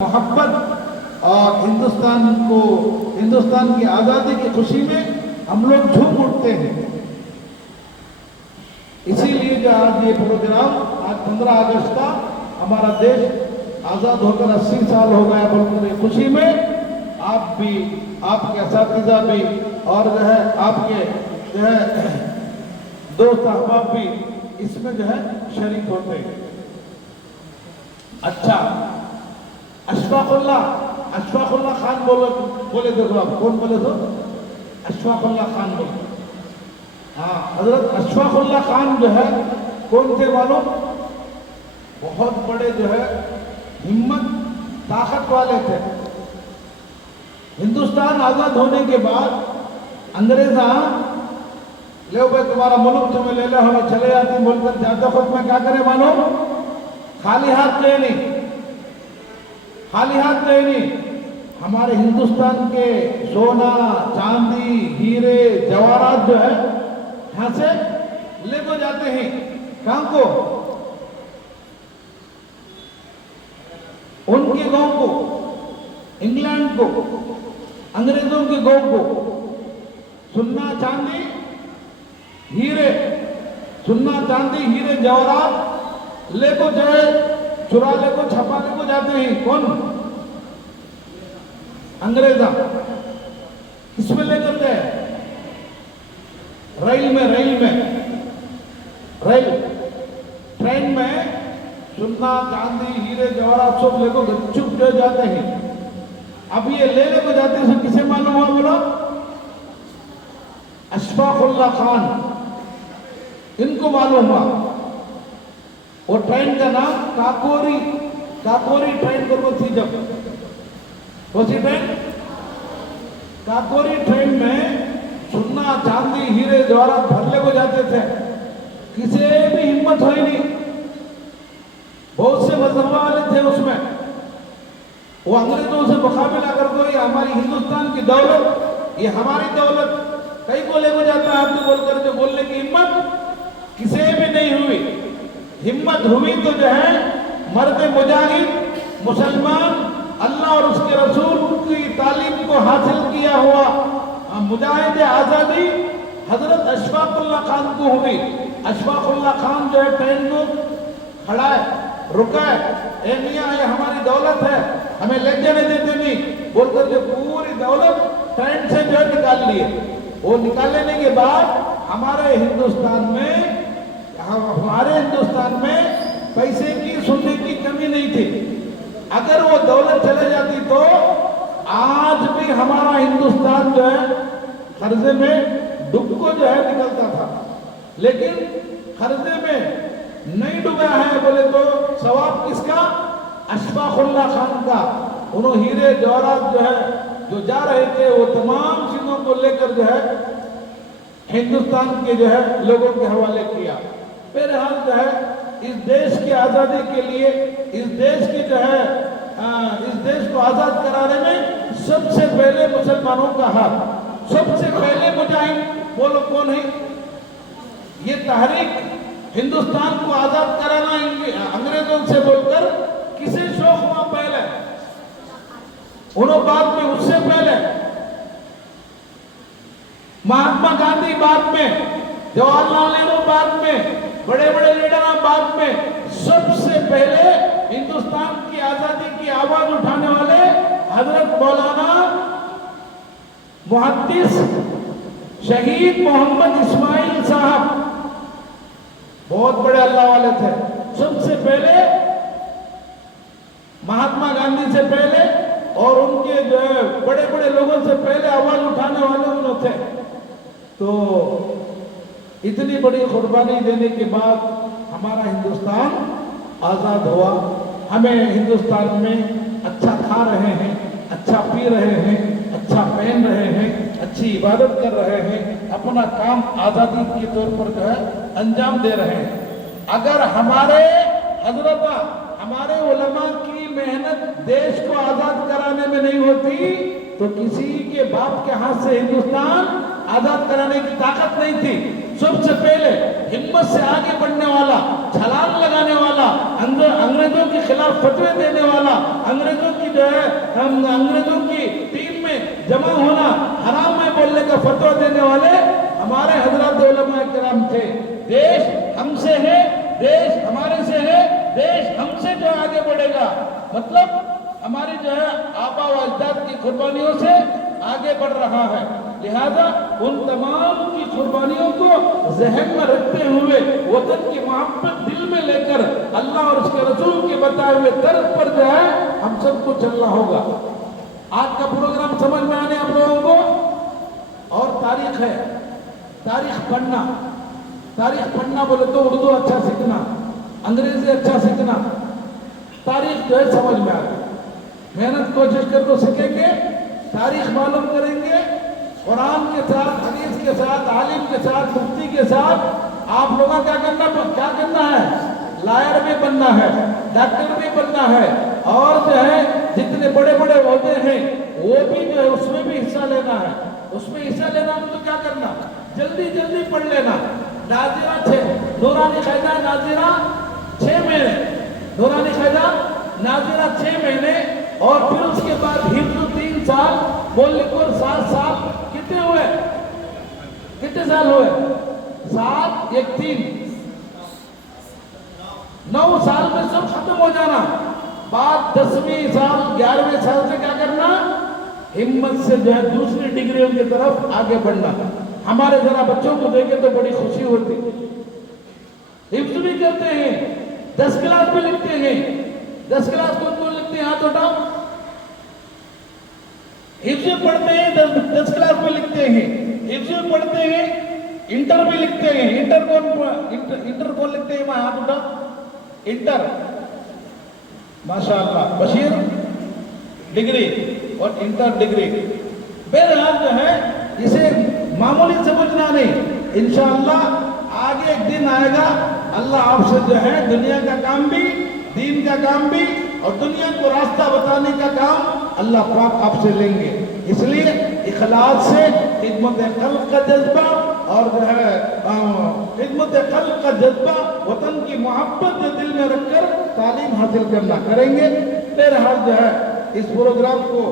मोहब्बत और हिंदुस्तान की आज़ादी की खुशी में हम लोग झूम उठते हैं। इसीलिए जो आज ये प्रोग्राम, आज 15 अगस्त का हमारा देश आज़ाद होकर 80 साल हो गया बोलकर खुशी में आप भी, आपके असातिज़ा भी और जो है आपके जो है दोस्त अहबाब भी इसमें जो है शरीक होते हैं। अच्छा, अशफाकुल्लाह खान बोले देखो आप, कौन बोले तो अशफाकुल्लाह खान बोले। हाँ, हजरत अशफाकुल्लाह खान जो है कौन थे मालूम? बहुत बड़े जो है हिम्मत ताकत वाले थे। हिंदुस्तान आजाद होने के बाद अंग्रेज ले भाई तुम्हारा मुल्क तुम्हें ले लो, हमें चले जाती बोलकर जाते खुद में क्या करे मालूम? खाली हाथ गए नहीं, खाली हाथ गए नहीं। हमारे हिंदुस्तान के सोना चांदी हीरे जवाहरात जो है यहां से ले को जाते हैं। कहां को? उनके गांव को, इंग्लैंड को, अंग्रेजों के गांव को। सोना चांदी हीरे, सोना चांदी हीरे जवाहरात ले को जाए, चुरा ले को, छपा ले को जाते हैं। कौन? अंग्रेजा। किसमें लेकर गए? रेल में ट्रेन में सोना चांदी हीरे जवाहरात सब लेको चुप जो जाते हैं। अब ये ले को जाते हैं, किसे मालूम हुआ बोला? अशफाकुल्लाह खान, इनको मालूम हुआ। वो ट्रेन का नाम काकोरी ट्रेन करके थी। जब कौन सी ट्रेन? काकोरी ट्रेन में सोना चांदी हीरे जवाहरात भरले को जाते थे। किसी भी हिम्मत हुई नहीं। बहुत से मजहब वाले थे उसमें। वो अंग्रेजों से मुकाबला करते, ये हमारी हिंदुस्तान की दौलत, ये हमारी दौलत, कई को लेकर जाता है आपको बोलकर, जो बोलने की हिम्मत किसी भी नहीं हुई। हिम्मत हुई तो जो है मर्द मुजाहिद मुसलमान अल्लाह और उसके रसूल की तालीम को हासिल किया हुआ मुजाहिद आज़ादी हजरत अशफाकुल्लाह खान को हुई। अशफाकुल्लाह खान जो है ट्रेन को खड़ा है, रुका है, ए मियां ये हमारी दौलत है, हमें ले जाने देते नहीं बोलकर जो पूरी दौलत ट्रेन से जो निकाल लिए। वो निकालने के बाद हमारे हिंदुस्तान में पैसे की सोने की कमी नहीं थी। अगर वो दौलत चले जाती तो आज भी हमारा हिंदुस्तान जो है कर्जे में डुबको जो है निकलता था। लेकिन कर्जे में नहीं डूबा है बोले तो सवाब किसका? अशफाकुल्लाह खान का। उन्होंने हीरे जवाहरात जो है जो जा रहे थे वो तमाम चीजों को लेकर जो है हिंदुस्तान के जो है लोगों के हवाले किया। बहरहाल जो है इस देश की आज़ादी के लिए, इस देश की जो है इस देश को आज़ाद कराने में सबसे पहले मुसलमानों का हाथ, सबसे पहले मुजाहिद बोलो कौन है? ये तहरीक हिंदुस्तान को आज़ाद कराना अंग्रेजों से बोलकर किसे शौक हुआ? पहले उन्होंने, बाद में, उससे पहले महात्मा गांधी, बाद में जवाहरलाल नेहरू, बाद में बड़े बड़े लीडर बाद में। सबसे पहले हिंदुस्तान की आजादी की आवाज उठाने वाले हजरत मौलाना मुहद्दिस शहीद मोहम्मद इस्माइल साहब, बहुत बड़े अल्लाह वाले थे। सबसे पहले महात्मा गांधी से पहले और उनके जो है बड़े बड़े लोगों से पहले आवाज उठाने वाले उन्होंने थे। तो इतनी बड़ी कुर्बानी देने के बाद हमारा हिंदुस्तान आज़ाद हुआ। हमें हिंदुस्तान में अच्छा खा रहे हैं, अच्छा पी रहे हैं, अच्छा पहन रहे हैं, अच्छी इबादत कर रहे हैं, अपना काम आज़ादी के तौर पर जो है अंजाम दे रहे हैं। अगर हमारे उलमा की मेहनत देश को आज़ाद कराने में नहीं होती तो किसी के बाप के हाथ से हिंदुस्तान आज़ाद कराने की ताकत नहीं थी। سب سے پہلے ہمت سے آگے بڑھنے والا، چھلانگ لگانے والا، انگریزوں کے خلاف فتوے دینے والا، انگریزوں کی انگریزوں کی ٹیم میں جمع ہونا، حرام ہے بولنے کا فتویٰ دینے والے ہمارے حضرات علماء کرام تھے۔ دیش ہم سے ہے، دیش ہمارے سے ہے، دیش ہم سے جو آگے بڑھے گا، مطلب ہماری جو ہے آبا و اجداد کی قربانیوں سے آگے بڑھ رہا ہے۔ لہذا ان تمام کی قربانیوں کو ذہن میں رکھتے ہوئے، وطن کی محبت دل میں لے کر، اللہ اور اس کے رسول کے بتائے ہوئے طرز پر جو ہے ہم سب کو چلنا ہوگا۔ آج کا پروگرام سمجھ میں آنے آپ لوگوں کو، اور تاریخ ہے، تاریخ پڑھنا، تاریخ پڑھنا بولے تو اردو اچھا سیکھنا، انگریزی اچھا سیکھنا، تاریخ جو ہے سمجھ میں آئے، محنت کوشش کر تو سیکھیں گے، تاریخ معلوم کریں گے، قرآن کے ساتھ، حدیث کے ساتھ، عالم کے ساتھ، مفتی کے ساتھ آپ لوگوں کیا کرنا ہے؟ لائر بھی بننا ہے، ڈاکٹر بھی بننا ہے، اور جو ہے جتنے بڑے بڑے عہدے ہیں وہ بھی جو ہے اس میں بھی حصہ لینا ہے۔ اس میں حصہ لینا میں تو کیا کرنا؟ جلدی جلدی پڑھ لینا۔ ناظرہ نورانی قاعدہ ناظرہ 6 مہینے، نورانی قاعدہ ناظرہ 6 مہینے، اور پھر اس کے بعد حفظ 3 سال، مولک اور 7 سال۔ کتنے ہوئے؟ کتنے سال ہوئے؟ 7 1 3 9 سال میں سب ختم ہو جانا۔ بعد 10ویں سال 11ویں سال سے کیا کرنا؟ ہمت سے جو ہے دوسری ڈگریوں کی طرف آگے بڑھنا۔ ہمارے ذرا بچوں کو دیکھے تو بڑی خوشی ہوتی، حفظ بھی کرتے ہیں، 10 کلاس بھی لکھتے ہیں۔ 10 کلاس کون لکھتے ہیں؟ ہاتھ اٹھاؤ۔ حفظ پڑھتے ہیں، 10 کلاس بھی لکھتے ہیں، حفظ پڑھتے ہیں، انٹر بھی لکھتے ہیں۔ انٹر کون لکھتے ہیں؟ میں ہاتھ اٹھاؤ۔ انٹر، ماشاءاللہ، بشیر ڈگری اور انٹر ڈگری۔ بہرحال جو ہے اسے معمولی سمجھنا نہیں، انشاءاللہ آگے ایک دن آئے گا اللہ آپ سے جو ہے دنیا کا کام بھی، دین کا کام بھی، اور دنیا کو راستہ بتانے کا کام اللہ پاک آپ سے لیں گے۔ اس لیے اخلاص سے خدمت خلق کا جذبہ، اور جو ہے خدمت خلق کا جذبہ، وطن کی محبت جو دل میں رکھ کر تعلیم حاصل کرنا کریں گے۔ بہرحال جو ہے اس پروگرام کو